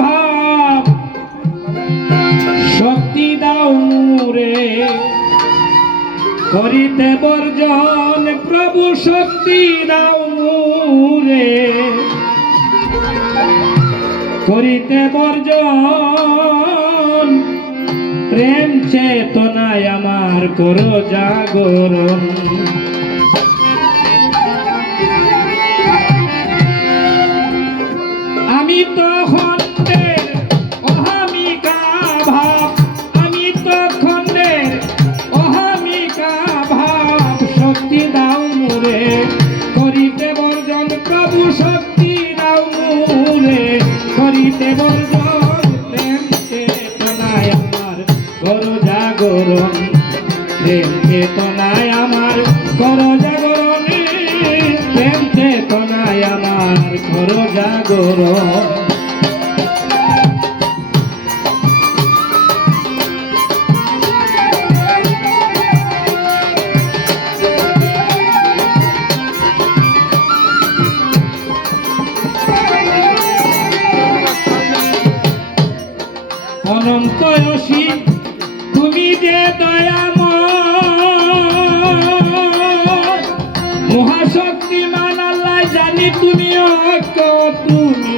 ভাব। শক্তি দাও মুরে করিতে বর্জন প্রভু শক্তি দাও মুরে করিতে বর্জন প্রেম চেতনায় আমার করো জাগরণ। প্রেম চেতনায় আমার করো চেতনায় আমার করো জাগরণ অনন্ত তুমি যে দয়াময় মহাশক্তিমান জানি তুমিও তুমি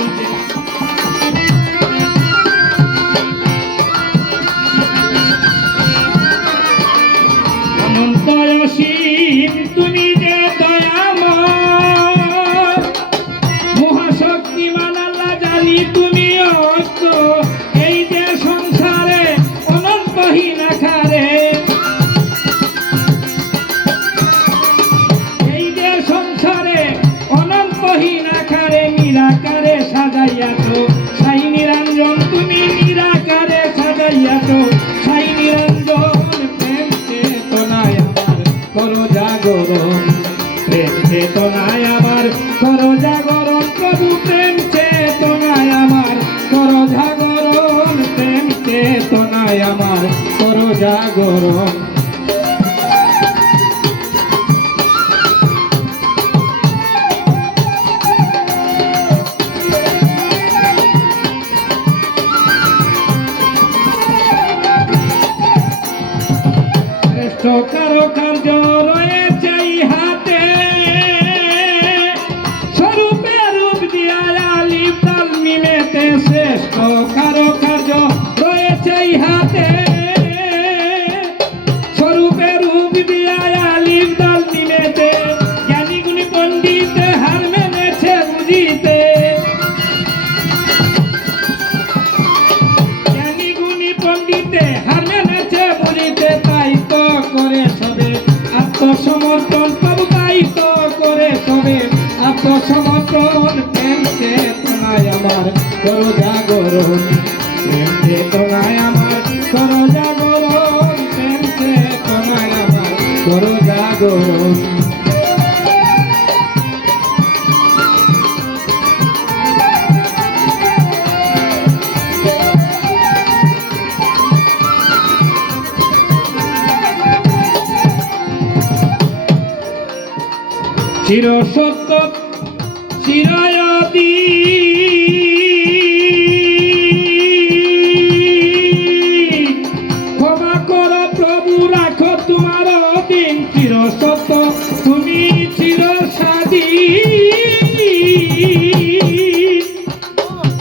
প্রেম চেতনায় আমার, কর জাগরণ প্রভু, প্রেম চেতনায় আমার, কর জাগরণ, প্রেম চেতনায় আমার, কর জাগরণ। করে সবে। আত্মসমর্পণ প্রভু তাই তো করে সবে। আত্মসমর্পণ প্রেম চেতনায় আমার। করো জাগরণ চির সত্য, চিরায়তি। ক্ষমা কর প্রভু, রাখো তোমার দিন চির সত্য, তুমি চির সাদী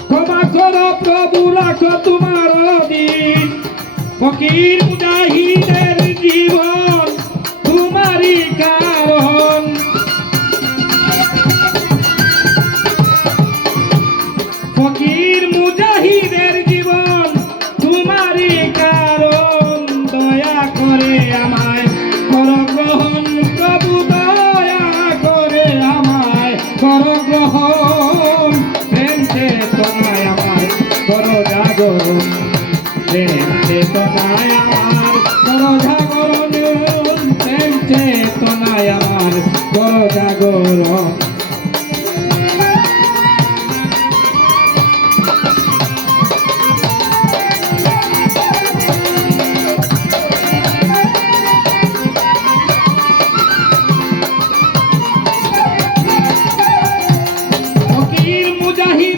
ক্ষমা কর প্রভু, রাখো তোমার দিন ফকির মুজাহিদের প্রেম চেতনায় আমার কর জাগরণ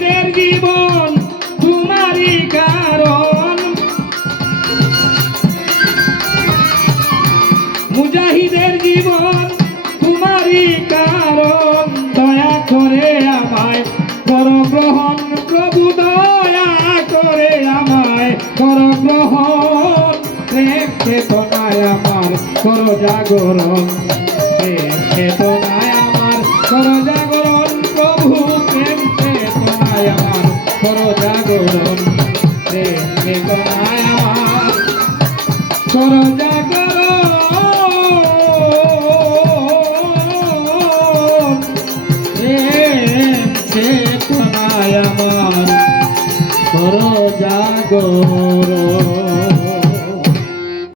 প্রেম জীবন শহীদের জীবন, তোমারই কারণ। দয়া করে আমায় কর গ্রহণ প্রভু দয়া করে আমায় কর গ্রহণ প্রেম চেতনায় আমার, কর জাগরণ। প্রেম চেতনায় আমার, কর জাগরণ, প্রভু প্রেম চেতনায় আমার, কর জাগরণ। প্রেম চেতনায় আমার, কর go.